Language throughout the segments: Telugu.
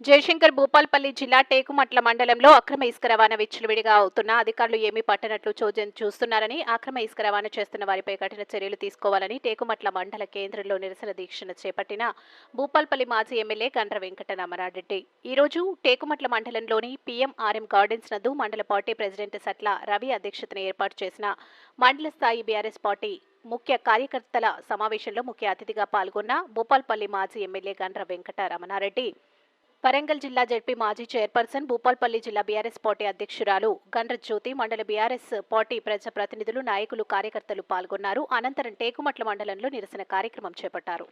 జయశంకర్ భూపాల్పల్లి జిల్లా టేకుమట్ల మండలంలో అక్రమ ఇసుక రవాణా విచ్చలవిడిగా అవుతున్న అధికారులు ఏమీ పట్టనట్లు చూస్తున్నారని అక్రమ ఇసుక రవాణా చేస్తున్న వారిపై కఠిన చర్యలు తీసుకోవాలని టేకుమట్ల మండల కేంద్రంలో నిరసన దీక్షను చేపట్టిన భూపాల్పల్లి మాజీ ఎమ్మెల్యే గండ్ర వెంకటరామరారెడ్డి ఈ రోజు టేకుమట్ల మండలంలోని పీఎంఆర్ఎం గార్డెన్స్ నందు మండల పార్టీ ప్రెసిడెంట్ సట్ల రవి అధ్యక్షతన ఏర్పాటు చేసిన మండల స్థాయి బీఆర్ఎస్ పార్టీ ముఖ్య కార్యకర్తల సమావేశంలో ముఖ్య అతిథిగా పాల్గొన్న భూపాల్పల్లి మాజీ ఎమ్మెల్యే గండ్ర వెంకటరమణారెడ్డి. వరంగల్ జిల్లా జడ్పీ మాజీ చైర్పర్సన్ భూపాల్పల్లి జిల్లా బీఆర్ఎస్ పార్టీ అధ్యక్షురాలు గండ్ర జ్యోతి మండల బీఆర్ఎస్ పార్టీ ప్రజాప్రతినిధులు నాయకులు కార్యకర్తలు పాల్గొన్నారు. అనంతరం టేకుమట్ల మండలంలో నిరసన కార్యక్రమం చేపట్టారు.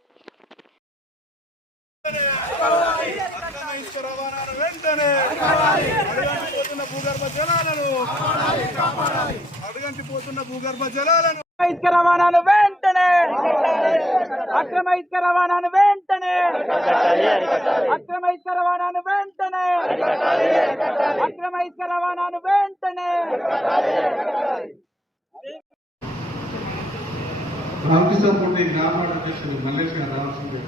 అక్రమ ఇసుక రవాణాను వెంటనే! అక్రమ ఇసుక రవాణాను వెంటనే! అక్రమ ఇసుక రవాణాను వెంటనే అక్రమ ఇసుక రవాణాను వెంటనే రామకృష్ణ పూర్తి గ్రామాల అధ్యక్షుడు మల్లేష్ గారు రావాల్సిందే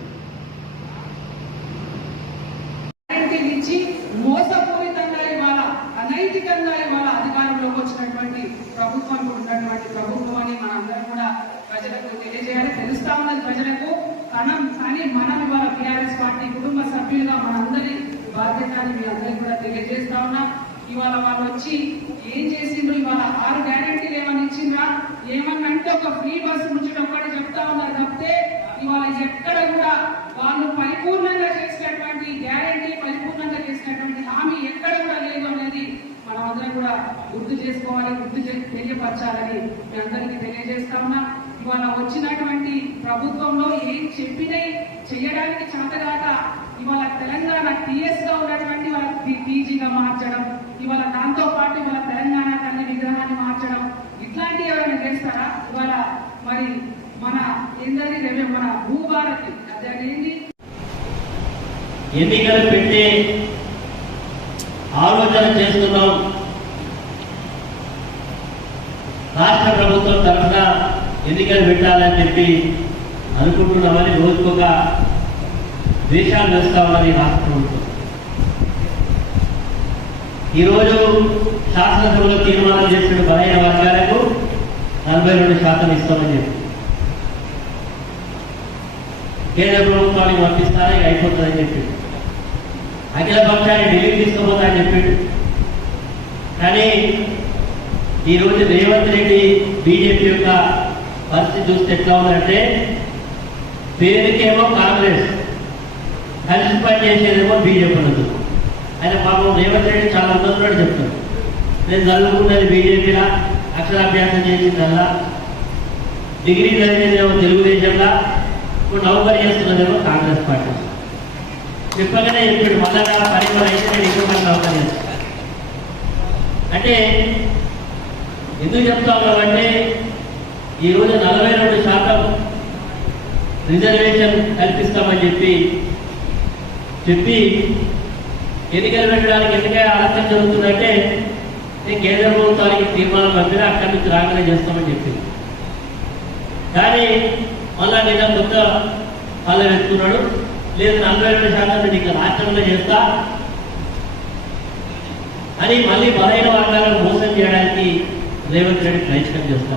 గ్యారంటీలు ఇచ్చి మోసపూరితంగా ఇవాళ అనైతికంగా ఇవాళ అధికారంలోకి వచ్చినటువంటి ప్రభుత్వానికి ఉన్నటువంటి ప్రభుత్వం అని మనందరం కూడా ప్రజలకు తెలియజేయాలి. తెలుస్తా ఉన్నది ప్రజలకు. కణం కానీ మనం ఇవాళ టీఆర్ఎస్ పార్టీ కుటుంబ సభ్యులుగా మనందరి బాధ్యత అని మీ అందరికీ కూడా తెలియజేస్తా ఉన్నా. ఇవాళ వాళ్ళు వచ్చి ఏం చేసిండ్రు? ఇవాళ ఆరు గ్యారెంటీలు ఏమని ఇచ్చిండ్రా? ఏమన్నా అంటే ఒక ఫ్రీ బస్సు నుంచి ఒక్కటి చెప్తా ఉన్నారు తప్పితే ఇవాళ ఎక్కడ కూడా వాళ్ళు పరిపూర్ణంగా చేసినటువంటి గ్యారెంటీ పరిపూర్ణంగా చేసినటువంటి హామీ ఎక్కడ కూడా లేదు అనేది మనం అందరం కూడా గుర్తు చేసుకోవాలి గుర్తు తెలియపరచాలని మీ అందరికీ తెలియజేస్తా ఉన్నా. ఇవాళ వచ్చినటువంటి ప్రభుత్వంలో ఏం చెప్పినే చేయడానికి చేతగాక ఇవాళ తెలంగాణ టీఎస్గా ఉన్నటువంటి వాళ్ళకి పీజీగా మార్చడం ఇవాళ దాంతో పాటు ఇవాళ తెలంగాణ తల్లి విగ్రహాన్ని మార్చడం ఇట్లాంటివి ఎవరైనా చేస్తారా? ఇవాళ మరి మన ఏంటది రేపు మన భూభారతి. అదేంటి ఎన్నికలు పెట్టే ఆలోచన చేస్తున్నాం. రాష్ట్ర ప్రభుత్వం తరఫున ఎన్నికలు పెట్టాలని చెప్పి అనుకుంటున్నామని రోజుకొక దేశాలు వేస్తామని రాష్ట్ర ప్రభుత్వం. ఈరోజు శాసనసభలో తీర్మానం చేసిన బలహీన వర్గాలకు నలభై రెండు శాతం ఇస్తామని చెప్పి. కేంద్ర ప్రభుత్వానికి పంపిస్తానే అయిపోతుందని చెప్పిండు అఖిల పక్షాన్ని ఢిల్లీకి తీసుకుపోతానని చెప్పిండు కానీ ఈరోజు రేవంత్ రెడ్డి బీజేపీ యొక్క పరిస్థితి చూస్తే ఎట్లా ఉందంటే పేరుకేమో కాంగ్రెస్. కలిసి పనిచేసేదేమో బీజేపీ ఉన్నది. ఆయన పాపం రేవంత్ రెడ్డి చాలా ఉన్నతున్నట్టు చెప్తాడు నేను చదువుకున్నది బీజేపీలా అక్షరాభ్యాసం చేసిందల్లా డిగ్రీ చదివేదేమో తెలుగుదేశంలా ఇప్పుడు నౌకరీ చేస్తున్నదేమో కాంగ్రెస్ పార్టీ. చెప్పగానే ఇప్పుడు మళ్ళా పరిమళ అయితే నేను ఎక్కువ నౌకరీ అంటే ఎందుకు చెప్తా ఉన్నామంటే ఈరోజు నలభై రెండు శాతం రిజర్వేషన్ కల్పిస్తామని చెప్పి చెప్పి ఎన్నికలు పెట్టడానికి ఎందుకే ఆలస్యం జరుగుతుందంటే కేంద్ర ప్రభుత్వానికి తీర్మానం పంపినా అక్కడి నుంచి రాకనే చేస్తామని చెప్పింది. కానీ మళ్ళా నిన్న కొత్త కళ్ళ పెట్టుకున్నాడు లేదు నలభై రెండు శాతం నేను ఇంకా రాష్ట్రంలో చేస్తా. అని మళ్ళీ బలైన వర్గాలను మోసం చేయడానికి రేవంత్ రెడ్డి ప్రయత్నం చేస్తాను